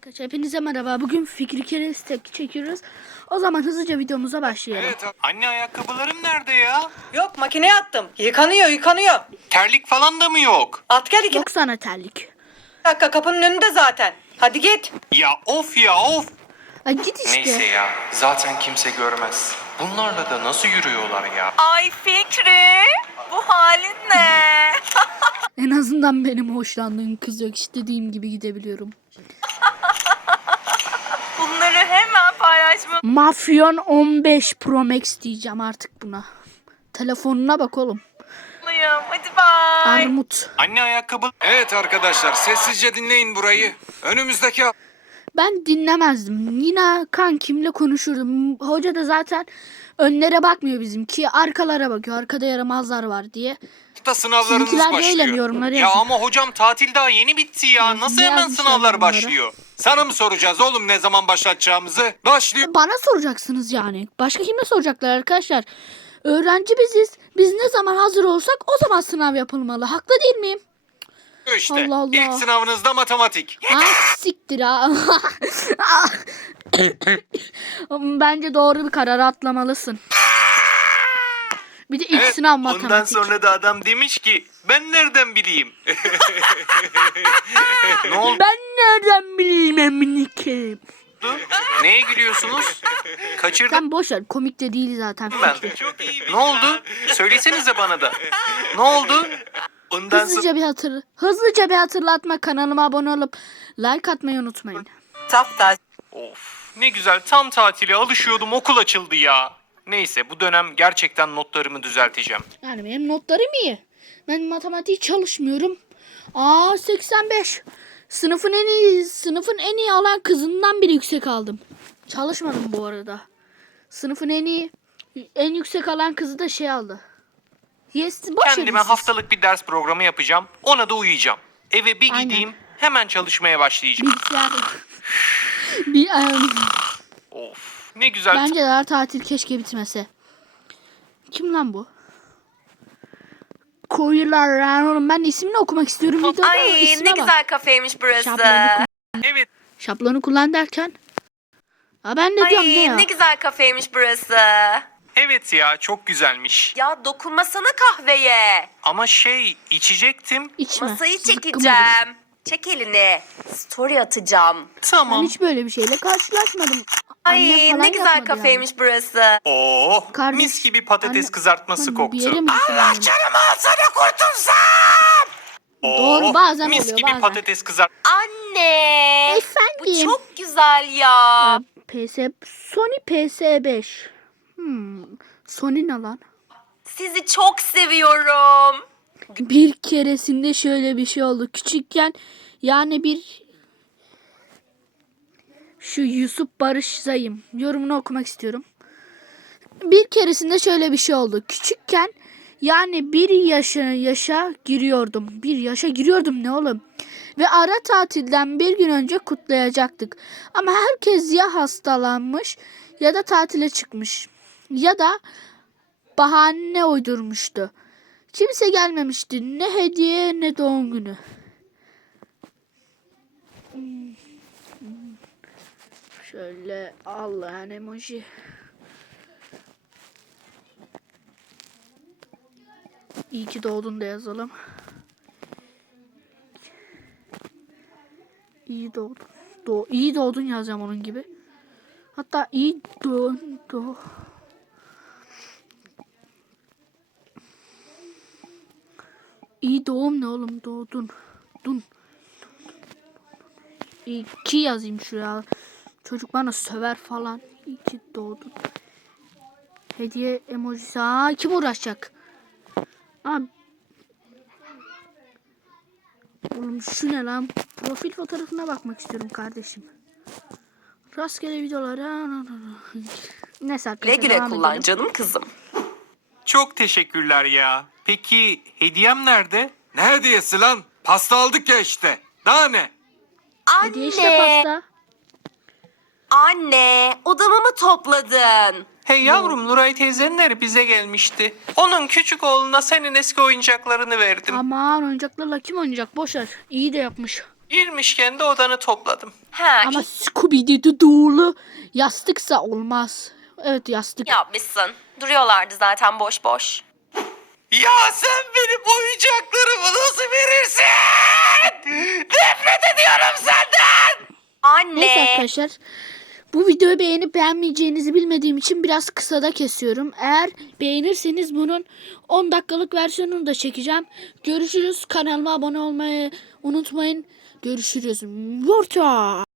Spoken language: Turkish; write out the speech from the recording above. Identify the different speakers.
Speaker 1: Hepinize merhaba. Bugün Fikri Keres tepki çekiyoruz. O zaman hızlıca videomuza başlayalım.
Speaker 2: Evet. Anne, ayakkabılarım nerede ya?
Speaker 3: Yok, makineye attım. Yıkanıyor.
Speaker 2: Terlik falan da mı yok?
Speaker 3: At gel 2
Speaker 1: Yok sana terlik.
Speaker 3: dakika, kapının önünde zaten. Hadi git.
Speaker 2: Ya of.
Speaker 1: Ay git işte.
Speaker 2: Neyse ya, zaten kimse görmez. Bunlarla da nasıl yürüyorlar ya?
Speaker 4: Ay Fikri, bu halin ne?
Speaker 1: En azından benim hoşlandığım kız yok. İstediğim gibi gidebiliyorum.
Speaker 4: Bunları hemen paylaşmalıyım.
Speaker 1: Mafyon 15 Pro Max diyeceğim artık buna. Telefonuna bak oğlum.
Speaker 4: Hadi bye.
Speaker 1: Armut.
Speaker 2: Anne, ayakkabı... Evet arkadaşlar, sessizce dinleyin burayı. Önümüzdeki...
Speaker 1: Ben dinlemezdim. Yine kankimle konuşurdum. Hoca da zaten önlere bakmıyor bizimki. Arkalara bakıyor. Arkada yaramazlar var diye.
Speaker 2: hafta sınavlarınız
Speaker 1: Sizinkiler
Speaker 2: başlıyor.
Speaker 1: değil mi? Yorumları
Speaker 2: Ya
Speaker 1: yazın.
Speaker 2: ama hocam, tatil daha yeni bitti ya. Nasıl
Speaker 1: Ne
Speaker 2: hemen
Speaker 1: yazmışlar
Speaker 2: sınavlar
Speaker 1: bunlara?
Speaker 2: başlıyor? Sana mı soracağız oğlum ne zaman başlatacağımızı? Başlıyor
Speaker 1: Bana soracaksınız yani. Başka kime soracaklar arkadaşlar? Öğrenci biziz. Biz ne zaman hazır olsak o zaman sınav yapılmalı. Haklı değil miyim?
Speaker 2: işte.
Speaker 1: Allah Allah.
Speaker 2: İlk sınavınızda matematik.
Speaker 1: Ah siktir ha. Bence doğru bir karar atlamalısın. Bir de ilk sınav matematik.
Speaker 2: Ondan sonra da adam demiş ki ben nereden bileyim? Ne oldu?
Speaker 1: Ben nereden bileyim eminike?
Speaker 2: Neye gülüyorsunuz? Kaçırdım
Speaker 1: Sen boş ver. Komik de değil zaten.
Speaker 2: ben. Ne oldu? Söylesenize bana da. Ne oldu? Ondan sonra...
Speaker 1: Hızlıca bir hatırlatma, kanalıma abone olup like atmayı unutmayın.
Speaker 3: Safta.
Speaker 2: Of, ne güzel, tam tatile alışıyordum, okul açıldı ya. Neyse, bu dönem gerçekten notlarımı düzelteceğim.
Speaker 1: Yani benim notlarım iyi. Ben matematik çalışmıyorum. 85. Sınıfın en iyi alan kızından bile yüksek aldım. Çalışmadım bu arada. Sınıfın en yüksek alan kızı da şey aldı. Yes, boş verin
Speaker 2: Kendime
Speaker 1: siz.
Speaker 2: haftalık bir ders programı yapacağım. Ona da uyuyacağım. Eve bir
Speaker 1: Aynen.
Speaker 2: gideyim, hemen çalışmaya başlayacağım.
Speaker 1: Bilgisayar.
Speaker 2: Of, ne güzel.
Speaker 1: Bence daha tatil keşke bitmese. Kim lan bu? Koyular oğlum, ben ismini okumak istiyorum videoda.
Speaker 4: Ay
Speaker 1: İsme
Speaker 4: ne
Speaker 1: bak.
Speaker 4: güzel kafeymiş burası.
Speaker 2: Evet.
Speaker 1: Şablonu kullan derken. Ben de diyorum ne ya?
Speaker 4: Ay ne güzel kafeymiş burası.
Speaker 2: Evet ya, çok güzelmiş.
Speaker 4: Ya dokunmasana kahveye.
Speaker 2: Ama içecektim.
Speaker 1: İçme.
Speaker 4: Masayı
Speaker 1: Zıkkım olur.
Speaker 4: çekeceğim. Çek elini. Story atacağım.
Speaker 1: Ben
Speaker 2: Tamam.
Speaker 1: hiç böyle bir şeyle karşılaşmadım. Annem
Speaker 4: Ay
Speaker 1: falan
Speaker 4: ne güzel
Speaker 1: yapmadı
Speaker 4: kafeymiş burası.
Speaker 2: Oh,
Speaker 1: Kardeş,
Speaker 2: mis gibi patates
Speaker 1: anne-
Speaker 2: kızartması
Speaker 1: yani.
Speaker 2: koktu.
Speaker 1: Bir yere mi gitsin annem?
Speaker 2: Canım alsana kurtulsam.
Speaker 1: Doğru, bazen
Speaker 2: mis
Speaker 1: oluyor,
Speaker 2: gibi
Speaker 1: bazen.
Speaker 2: patates kızart.
Speaker 4: Anne.
Speaker 1: Efendim.
Speaker 4: Bu çok güzel ya.
Speaker 1: Sony PS5. Sony ne lan?
Speaker 4: Sizi çok seviyorum.
Speaker 1: Bir keresinde şöyle bir şey oldu. Küçükken yani şu Yusuf Barış Zayım yorumunu okumak istiyorum. Bir keresinde şöyle bir şey oldu. Küçükken yani bir yaşa giriyordum. Bir yaşa giriyordum ne oğlum? Ve ara tatilden bir gün önce kutlayacaktık. Ama herkes ya hastalanmış ya da tatile çıkmış. Ya da bahane uydurmuştu. Kimse gelmemişti. Ne hediye ne doğum günü. Şöyle Allah'ın emoji. İyi ki doğdun da yazalım. İyi doğdun. İyi doğdun yazacağım onun gibi. Hatta iyi doğdun. İyi doğum ne oğlum, doğdun. Dun. İyi ki yazayım şuraya. Çocuk bana söver falan. İyi ki doğdun. Hediye emojisi. Kim uğraşacak? Oğlum şu ne lan? Profil fotoğrafına bakmak istiyorum kardeşim. Rastgele videolara. Neyse
Speaker 4: Güle
Speaker 1: arkadaşlar,
Speaker 4: güle
Speaker 1: devam
Speaker 4: kullan
Speaker 1: edelim.
Speaker 4: canım kızım.
Speaker 2: Çok teşekkürler ya. Peki hediyem nerede? Ne hediyesi lan? Pasta aldık ya işte. Daha ne?
Speaker 1: Hediye işte pasta.
Speaker 4: Anne, odamı mı topladın?
Speaker 2: Hey yavrum, Nuray teyzenler bize gelmişti. Onun küçük oğluna senin eski oyuncaklarını verdim.
Speaker 1: Aman oyuncaklarla kim oynayacak? Boşver. İyi de yapmış.
Speaker 2: Girmişken de odanı topladım.
Speaker 4: He,
Speaker 1: Ama
Speaker 4: iyi
Speaker 1: Scooby-Doo'lu yastıksa olmaz. Evet, yastık.
Speaker 4: yapmışsın. Duruyorlardı zaten boş boş.
Speaker 2: Ya sen benim oyuncaklarımı nasıl verirsin? Nefret ediyorum senden.
Speaker 1: Neyse
Speaker 4: Anne.
Speaker 1: arkadaşlar. Bu videoyu beğenip beğenmeyeceğinizi bilmediğim için biraz kısada kesiyorum. Eğer beğenirseniz bunun 10 dakikalık versiyonunu da çekeceğim. Görüşürüz. Kanalıma abone olmayı unutmayın. Görüşürüz. Yurta.